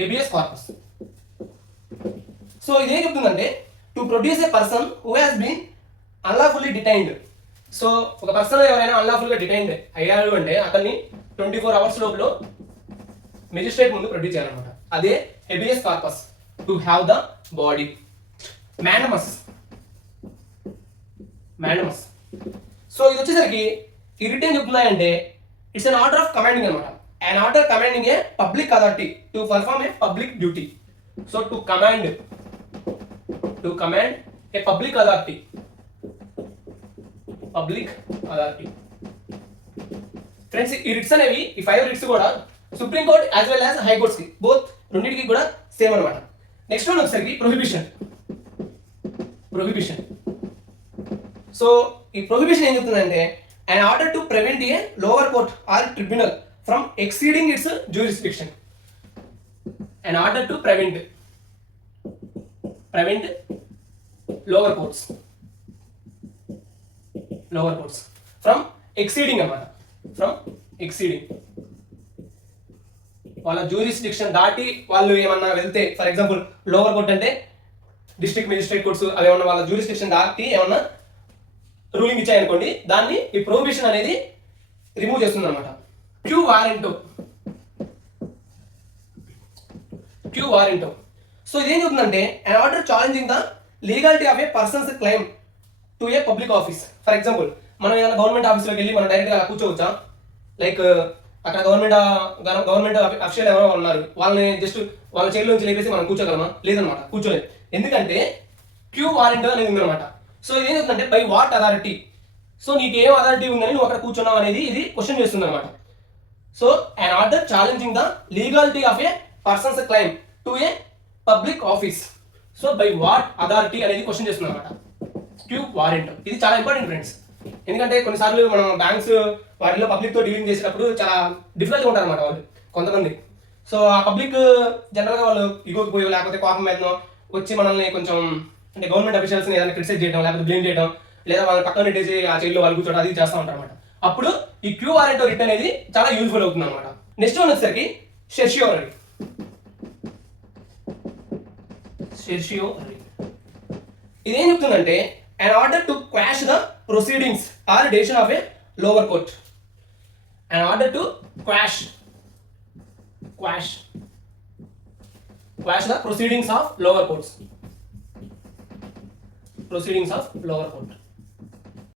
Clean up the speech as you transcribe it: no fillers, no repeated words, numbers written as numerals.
Habeas corpus. So ఇదేం చెప్తుందంటే to produce a person who has been unlawfully detained. So ఒక person ఎవరైనా అన్లాఫుల్గా డిటైన్డ్ అయ్యారు అంటే అతన్ని 24 hours లోపల మెజిస్ట్రేట్ ముందు ప్రొడ్యూస్ చేయాలన్నమాట. అదే habeas corpus. To have the body. Mandamus. So ఇది వచ్చేసరికి ఈ రిట్ ఏం చెప్తున్నాయంటే it's an order of commanding అనమాట. an order commanding a public authority to perform a public duty. So to command a public authority. Friends ఈ writs అనేవి ఈ 5 writs కూడా supreme court as well as high courts కి both రెండింటికి కూడా same అనమాట. Next one వచ్చేసరికి prohibition. So ఈ ప్రొహిబిషన్ ఏం చెప్తుందంటే an order to prevent a lower court or tribunal from exceeding its jurisdiction. An order to prevent lower courts from exceeding అన్నమాట. from exceeding వాళ్ళ జ్యూరిస్డిక్షన్ దాటి వాళ్ళు ఏమన్నా వెళ్తే, ఫర్ ఎగ్జాంపుల్ లోవర్ కోర్ట్ అంటే డిస్ట్రిక్ట్ మెజిస్ట్రేట్ కోర్ట్స్ అవి ఏమన్నా వాళ్ళ జ్యూరిస్డిక్షన్ దాటి ఏమన్నా రూలింగ్ ఇచ్చాయనుకోండి, దాన్ని ఈ ప్రొహిబిషన్ అనేది రిమూవ్ చేస్తుంది అనమాట. క్యూ వారెంటో. సో ఇదేం చెప్తుందంటే an order challenging the legality of a person's claim to a public office. For example మనం ఏదైనా గవర్నమెంట్ ఆఫీస్లోకి వెళ్ళి మనం డైరెక్ట్గా కూర్చోవచ్చా? లైక్ అక్కడ గవర్నమెంట్ అఫీషియల్ ఎవరో ఉన్నారు, వాళ్ళని జస్ట్ వాళ్ళ చైర్లో నుంచి లేపేసి మనం కూర్చోగలమా? లేదనమాట, కూర్చోలేదు. ఎందుకంటే క్యూ వారెంట్ అనేది ఉందన్నమాట. సో ఇది ఏం చెప్తుందంటే బై వాట్ అథారిటీ. సో నీకు ఏం అథారిటీ ఉందని నువ్వు అక్కడ కూర్చున్నావు అనేది ఇది క్వశ్చన్ చేస్తుంది అనమాట. So an order challenging the legality of a person's claim to a public office. So by what authority అనేది క్వశ్చన్ చేస్తుంది అనమాట. క్యూ వారెంట్ ఇది చాలా ఇంపార్టెంట్ ఫ్రెండ్స్. ఎందుకంటే కొన్నిసార్లు మనం బ్యాంక్స్ వాటిలో పబ్లిక్ తో డీలింగ్ చేసేటప్పుడు చాలా డిఫికల్ట్గా ఉంటారు అనమాట వాళ్ళు కొంతమంది. సో ఆ పబ్లిక్ జనరల్గా వాళ్ళు ఇగోకి పోయో లేకపోతే కోపం మీదనో వచ్చి మనల్ని కొంచెం అంటే గవర్నమెంట్ అఫీషియల్స్ని ఏదైనా క్రిటిసైజ్ చేయడం లేకపోతే బ్లేమ్ చేయడం లేదా వాళ్ళని పక్కన పెట్టేసి ఆ చైర్లో వాళ్ళు కూర్చోడం అది చేస్తూ ఉంటారు అనమాట. అప్పుడు ఈ క్యూ వారెంట్ రిట్ అనేది చాలా యూజ్ఫుల్ అవుతుంది అనమాట. నెక్స్ట్ వన్ వచ్చేసరికి సెర్షియోరీ. ఇదేం చెప్తుందంటే an order to quash the proceedings or decision of a lower court. An order to quash the proceedings of lower court.